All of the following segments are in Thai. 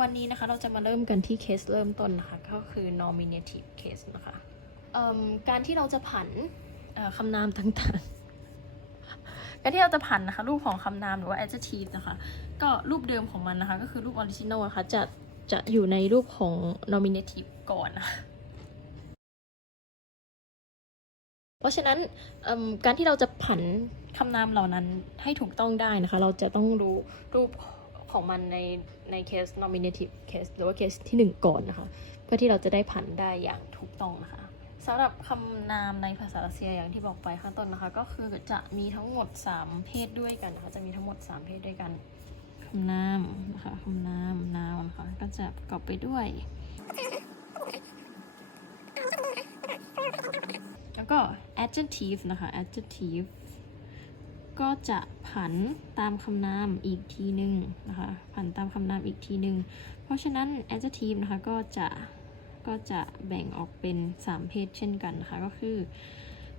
วันนี้นะคะเราจะมาเริ่มกันที่เคสเริ่มต้นนะคะ ก็คือ nominative case นะคะเอิ่มการที่เราจะผันเอ่อคำนามต่างๆ การที่เราจะผันนะคะ รูปของคำนามหรือว่า adjective นะคะ ก็รูปเดิมของมันนะคะ ก็คือรูป original นะคะ จะจะอยู่ในรูปของ nominative ก่อนนะคะเพราะฉะนั้นเอิ่มการที่เราจะผันคำนามเหล่านั้นให้ถูกต้องได้นะคะ เราจะต้องรู้รูป ของมันในในเคส nominative case หรือว่าเคสที่ 1 ก่อนนะคะ เพื่อที่เราจะได้ผันได้อย่างถูกต้องนะคะสำหรับคำนามในภาษารัสเซียอย่างที่บอกไปข้างต้นนะคะ ก็คือจะมีทั้งหมด 3 เพศด้วยกันนะคะ จะมีทั้งหมด 3 เพศด้วยกันคำนามนะคะคำนามนามค่ะก็จะประกอบไปด้วย แล้วก็ adjective นะคะ adjective ก็จะผันตามคำนามอีกทีหนึ่งนะคะ ผันตามคำนามอีกทีหนึ่ง เพราะฉะนั้น adjective นะคะก็จะก็จะแบ่งออกเป็น 3 เพศเช่นกันนะคะ ก็คือ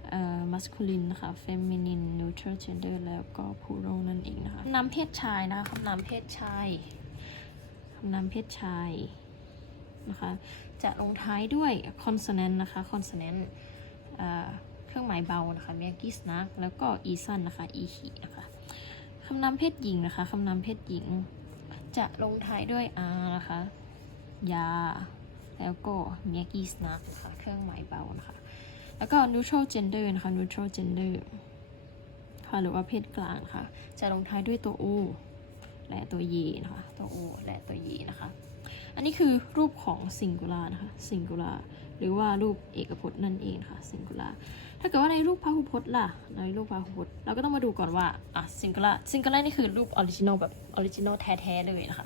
เอ่อ masculine นะคะ feminine neutral gender แล้วก็ plural นั่นเองนะคะคำนามเพศชายนะคะคำนามเพศชายคำนามเพศชายนะคะ จะลงท้ายด้วย consonant นะคะ consonant อ่อ เครื่องหมายเบานะคะ m a g i s n a k แล้วก็ e s o n นนะคะ e ขีนะคะคำนามเพศหญิงนะคะคำนามเพศหญิง จะลงท้ายด้วย r นะคะยา แล้วก็ m a g i s n a k นะคะเครื่องหมายเบานะคะแล้วก็ neutral gender นะคะ neutral gender ค่ะหรือว่าเพศกลางค่ะ จะลงท้ายด้วยตัว o และตัว y นะคะตัว o และตัว y นะคะ อันนี้คือรูปของ singular นะคะ singular หรือว่ารูปเอกพจน์นั่นเองค่ะ singular ถ้าเกิดว่าในรูปพหุพจน์ล่ะ ในรูปพหุพจน์เราก็ต้องมาดูก่อนว่า อะ singular singular นี่คือรูป original แบบ original แท้ๆเลยนะคะ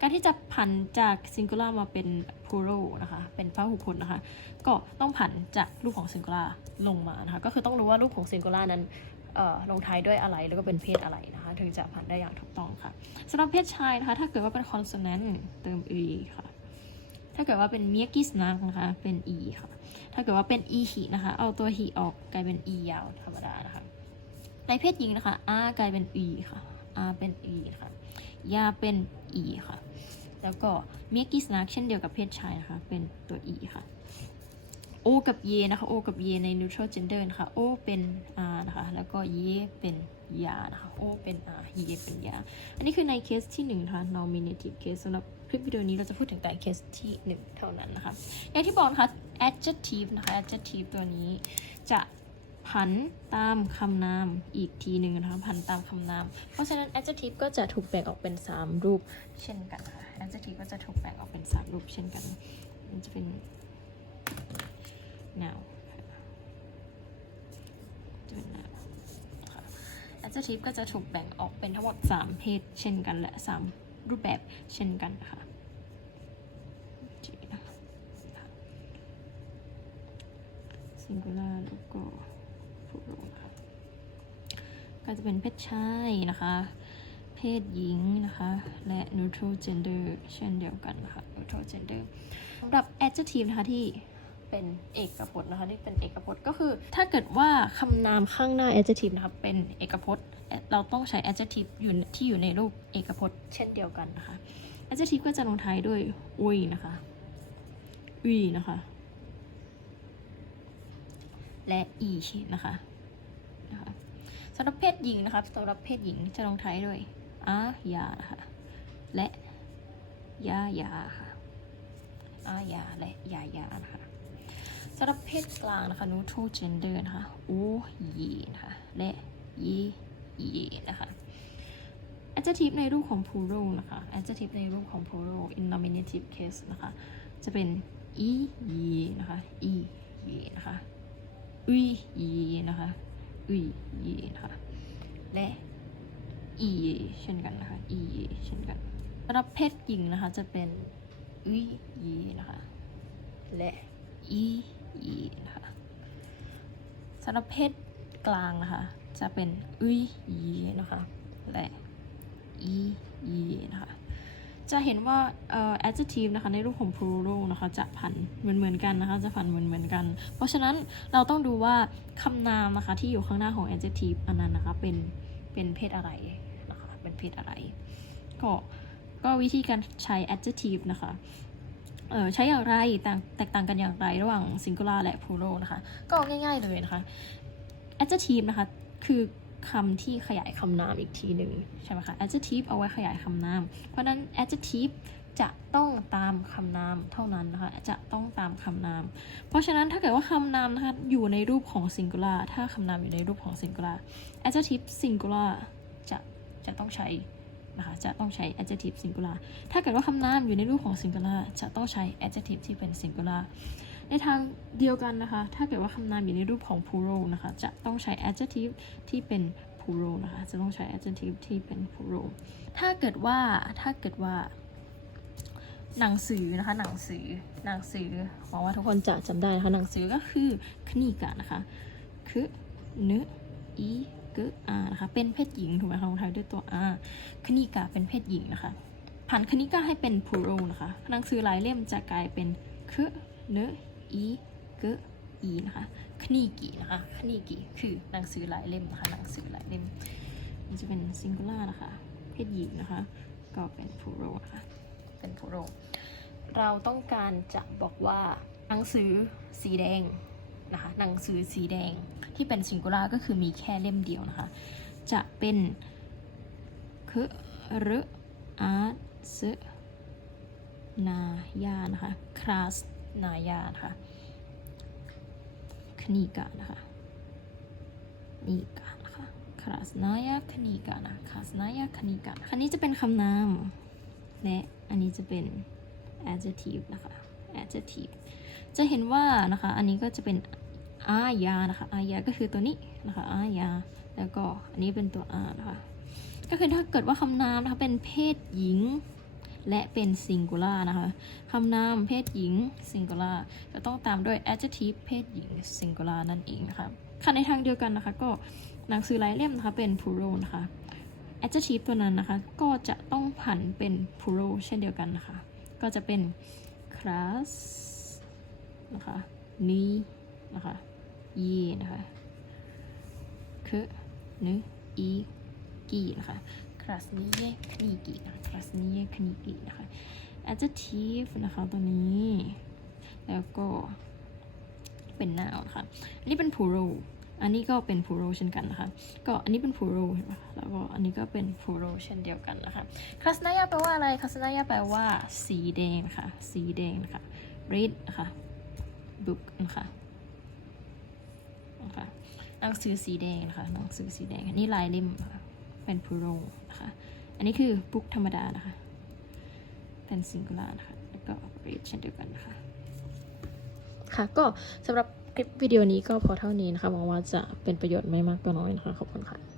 การที่จะผันจาก singular มาเป็น plural นะคะ เป็นพหุพจน์นะคะ ก็ต้องผันจากรูปของ singular ลงมานะคะ ก็คือต้องรู้ว่ารูปของ singular นั้นลงท้ายด้วยอะไรแล้วก็เป็นเพศอะไรนะคะ ถึงจะผันได้อย่างถูกต้องค่ะสำหรับเพศชายนะคะ ถ้าเกิดว่าเป็น consonant เติม e ค่ะ ถ้าเกิดว่าเป็นเมียกิสนักนะคะ เป็น e ค่ะ ถ้าเกิดว่าเป็น e หีนะคะ เอาตัวหีออกกลายเป็น e ยาวธรรมดานะคะ ในเพศหญิงนะคะ r กลายเป็น e ค่ะ r เป็น e ค่ะ ยาเป็น e ค่ะ แล้วก็เมียกิสนักเช่นเดียวกับเพศชายนะคะ เป็นตัว e ค่ะ o กับ y นะคะ o กับ y ใน neutral gender นะคะ o เป็น r นะคะ แล้วก็ y เป็นยานะคะ o เป็น r y เป็นยา อันนี้คือในเคสที่1นะคะ nominative case สำหรับ ลิปวิดีโอนี้เราจะพูดถึงแต่เคสที่1เท่านั้นนะคะอย่างที่บอกนะคะ adjective นะคะ adjective ตัวนี้จะผันตามคำนามอีกทีหนึ่งนะคะผันตามคำนาม เพราะฉะนั้น adjective ก็จะถูกแบ่งออกเป็น 3 รูปเช่นกันค่ะ adjective ก็จะถูกแบ่งออกเป็น 3 รูปเช่นกัน มันจะเป็น now จะเป็น now ค่ะ adjective ก็จะถูกแบ่งออกเป็นทั้งหมด 3 เพศเช่นกันและ 3 รูปแบบเช่นกันค่ะ singular แล้วก็ plural ค่ะก็จะเป็นเพศชายนะคะ เพศหญิงนะคะ และ neutral gender เช่นเดียวกันนะคะ neutral gender สำหรับ adjective นะคะที่ เป็นเอกพจน์นะคะที่เป็นเอกพจน์ก็คือ ถ้าเกิดว่าคำนามข้างหน้า adjective นะคะเป็นเอกพจน์ เราต้องใช้ adjective อยู่ที่อยู่ในรูปเอกพจน์ เช่นเดียวกันนะคะ adjective ก็จะลงท้ายด้วยอุยนะคะอุยนะคะ และอีนะคะนะคะสำหรับเพศหญิงนะคะสำหรับเพศหญิงจะลงท้ายด้วยอายานะคะและยายาค่ะอายาและยายานะคะ รับเพศกลางนะคะ neutral gender นะคะโอยีนะคะและยียีนะคะ adjective ในรูปของ plural นะคะ adjective ในรูปของ plural in nominative case นะคะ จะเป็นอียีนะคะอียีนะคะอุยยีนะคะอุยยีนะคะและอีเช่นกันนะคะอีเช่นกันสำหรับเพศหญิงนะคะจะเป็นอุยยีนะคะและอี ยีนะคะสำหรับเพศกลางนะคะ จะเป็นอุยยีนะคะและอียีนะคะจะเห็นว่าเอ่อ adjective นะคะในรูปของ plural นะคะจะผันเหมือนเหมือนกันนะคะจะผันเหมือนเหมือนกัน เพราะฉะนั้นเราต้องดูว่าคำนามนะคะที่อยู่ข้างหน้าของ adjective อันนั้นนะคะเป็นเป็นเพศอะไรนะคะเป็นเพศอะไร ก็ก็วิธีการใช้ adjective นะคะ ใช้อย่างไรต่างแตกต่างกันอย่างไรระหว่าง singular และ plural นะคะ ก็ง่ายๆเลยนะคะ adjective นะคะ คือคำที่ขยายคำนามอีกทีหนึ่งใช่ไหมคะ adjective เอาไว้ขยายคำนาม เพราะฉะนั้น adjective จะต้องตามคำนามเท่านั้นนะคะ จะต้องตามคำนาม เพราะฉะนั้นถ้าเกิดว่าคำนามนะคะอยู่ในรูปของ singular ถ้าคำนามอยู่ในรูปของ singular adjective singular จะจะต้องใช้ นะคะจะต้องใช้ adjective singular ถ้าเกิดว่าคำนามอยู่ในรูปของ singular จะต้องใช้ adjective ที่เป็น singular ในทางเดียวกันนะคะ ถ้าเกิดว่าคำนามอยู่ในรูปของ plural นะคะ จะต้องใช้ adjective ที่เป็น plural นะคะ จะต้องใช้ adjective ที่เป็น plural ถ้าเกิดว่า ถ้าเกิดว่า หนังสือนะคะ หนังสือ หนังสือหวังว่าทุกคนจะจำได้นะคะ หนังสือก็คือคณิกะนะคะ คือเนื้ออี กึอานะคะเป็นเพศหญิงถูกไหมคะลงท้ายด้วยตัว r คณิกะเป็นเพศหญิงนะคะผันคณิกะให้เป็น plural นะคะหนังสือหลายเล่มจะกลายเป็นคือเนื้ออีกึอีนะคะคณิกินะคะคณิกิคือหนังสือหลายเล่มนะคะหนังสือหลายเล่มนี่จะเป็น singular นะคะเพศหญิงนะคะ ก็เป็น plural นะคะเป็น plural เราต้องการจะบอกว่าหนังสือสีแดงนะคะหนังสือสีแดง ที่เป็น singular ก็คือมีแค่เล่มเดียวนะคะ จะเป็นคือรอาสนายานะคะคลาสนายานะคะคณิกานะคะนิกานะคะคลาสนายาคณิกานะคลาสนายาคณิกาอันนี้จะเป็นคำนาม และอันนี้จะเป็น adjective นะคะ adjective จะเห็นว่านะคะ อันนี้ก็จะเป็น อายานะคะอายาก็คือตัวนี้นะคะอายาแล้วก็อันนี้เป็นตัว r นะคะก็คือถ้าเกิดว่าคำนามนะคะเป็นเพศหญิง และเป็น singular นะคะคำนามเพศหญิง singular จะต้องตามด้วย adjective เพศหญิง singular นั่นเองนะคะค่ะในทางเดียวกันนะคะก็หนังสือหลายเล่มนะคะเป็น plural นะคะ adjective ตัวนั้นนะคะก็จะต้องผันเป็น plural เช่นเดียวกันนะคะก็จะเป็น class นะคะนี้นะคะ ยีนะคะคือนึอีกีนะคะ class นี้ยคณีกีนะคะ class นี้ยคณีกีนะคะ adjective นะคะตัวนี้ แล้วก็เป็น noun นะคะอันนี้เป็น plural อันนี้ก็เป็น plural เช่นกันนะคะ ก็อันนี้เป็น plural เห็นไหมแล้วก็อันนี้ก็เป็น plural เช่นเดียวกันนะคะคลาสนายาแปลว่าอะไรคลาสนายาแปลว่าสีแดงค่ะ สีแดงนะคะ red นะคะ book นะคะ นะคะหนังสือสีแดงนะคะหนังสือสีแดงนี่ลายเล่มนะคะเป็นพูโรนะคะอันนี้คือบุ๊กธรรมดานะคะเป็น singular นะคะแล้วก็เรทเช่นเดียวกันนะคะค่ะก็สำหรับคลิปวิดีโอนี้ก็พอเท่านี้นะคะหวังว่าจะเป็นประโยชน์ไม่มากก็น้อยนะคะ ขอบคุณค่ะ